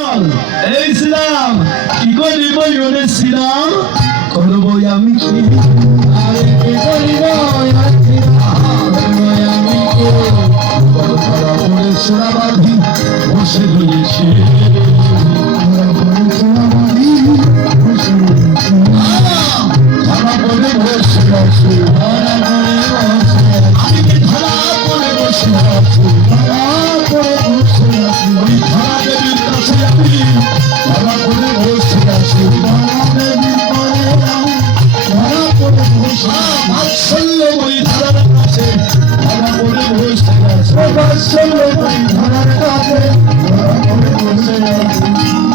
হরিবল। এই শ্রীরাম কি করিব ইউনে শ্রীরাম করব আমি কি আরে কি করিব আমি কি সোনাবাধি বসে রয়েছে ধরা পড়ে বসে আছে আমি কি ধরা পড়ে বসে আছি ওই ধরা দেবীর কাছে আমি ধরা পড়ে বসে আছি বাৎসল্য ওই ধরার কাছে ধরা পড়ে বসে আছে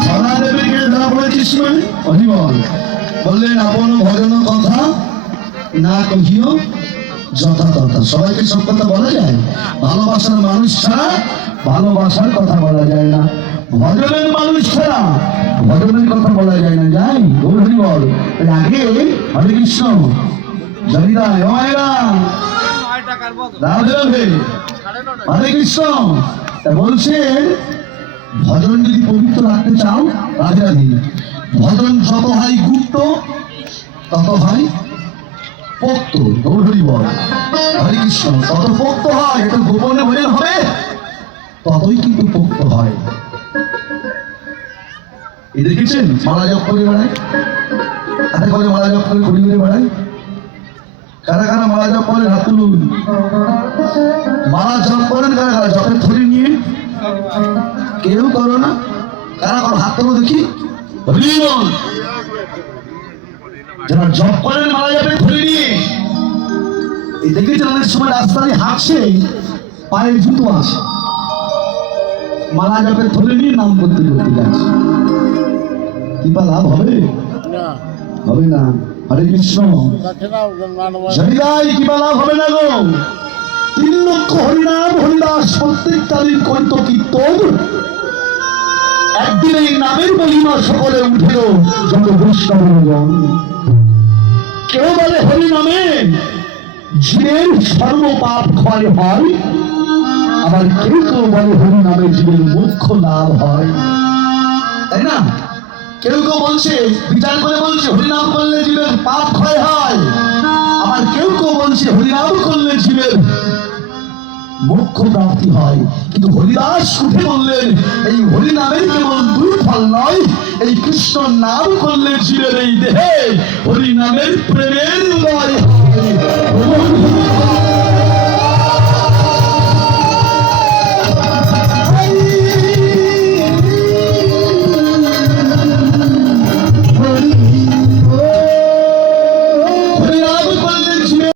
ধরা দেবীকে ধরা পড়েছিস মানে হরিবল বললেন আপন ভজন কথা না কহিও যথা কথা। সবাইকে সব কথা বলা যায়? ভালোবাসার মানুষ ছাড়া ভালোবাসার কথা বলা যায় না, ভজনের মানুষ ছাড়া ভজনের কথা বলা যায় না। যাই গৌর হরিবল আগে হরে কৃষ্ণ জমিদার হরে কৃষ্ণ বলছে ভজন যদি পবিত্র রাখতে চাও রাধে রাধে, ভজন যত হয় গুপ্ত তত হয় পোক্ত। গৌর হরিবল হরে কৃষ্ণ তত পোক্ত হয়, এটা গোপনে ভজন হবে ততই কিন্তু পোক্ত হয়। এই দেখেছেন মালা জপ করে বেড়ায়, হাতে করে মালা জপ করে ঘুরি ঘুরে বেড়ায়। কারা কারা মালা জপ করেন হাত তুলুন। মালা জপ করেন কারা কারা? জপের থলি নিয়ে কেউ করো না? কারা করো হাত তুলো দেখি। যারা জপ করেন মালা জপের থলি নিয়ে, এই দেখেছেন অনেক সময় রাস্তা দিয়ে হাঁটছে পায়ে জুতো আছে, মালা জপের থলি নিয়ে নাম করতে করতে যাচ্ছে। কিংবা লাভ হবে? হবে না। হরে কৃষ্ণ জয় কিংবা লাভ হবে না গো। 3 লক্ষ হরিনাম হরিদাস প্রত্যেক কালীন করিত কীর্তন, একদিন এই নামের মহিমা সকলে উঠিল যত বৈষ্ণবগণ। কেউ বলে হরি নামে জীবের সর্ব পাপ ক্ষয় হয়, আবার কেউ কেউ বলে হরি নামে জীবের মোক্ষ লাভ হয়, তাই না? কেউ কেউ বলছে বিচার করে বলছে হরিনাম করলে জীবের পাপ ক্ষয় হয়, আবার কেউ কেউ বলছে হরিনাম করলে জীবের মোক্ষ প্রাপ্তি হয়। কিন্তু হরিদাস উঠে বললেন এই হরিনামের কেবল 2 ফল নয়, এই কৃষ্ণ নাম করলে জীবের এই দেহে হরিনামের প্রেমের উদয় হয়।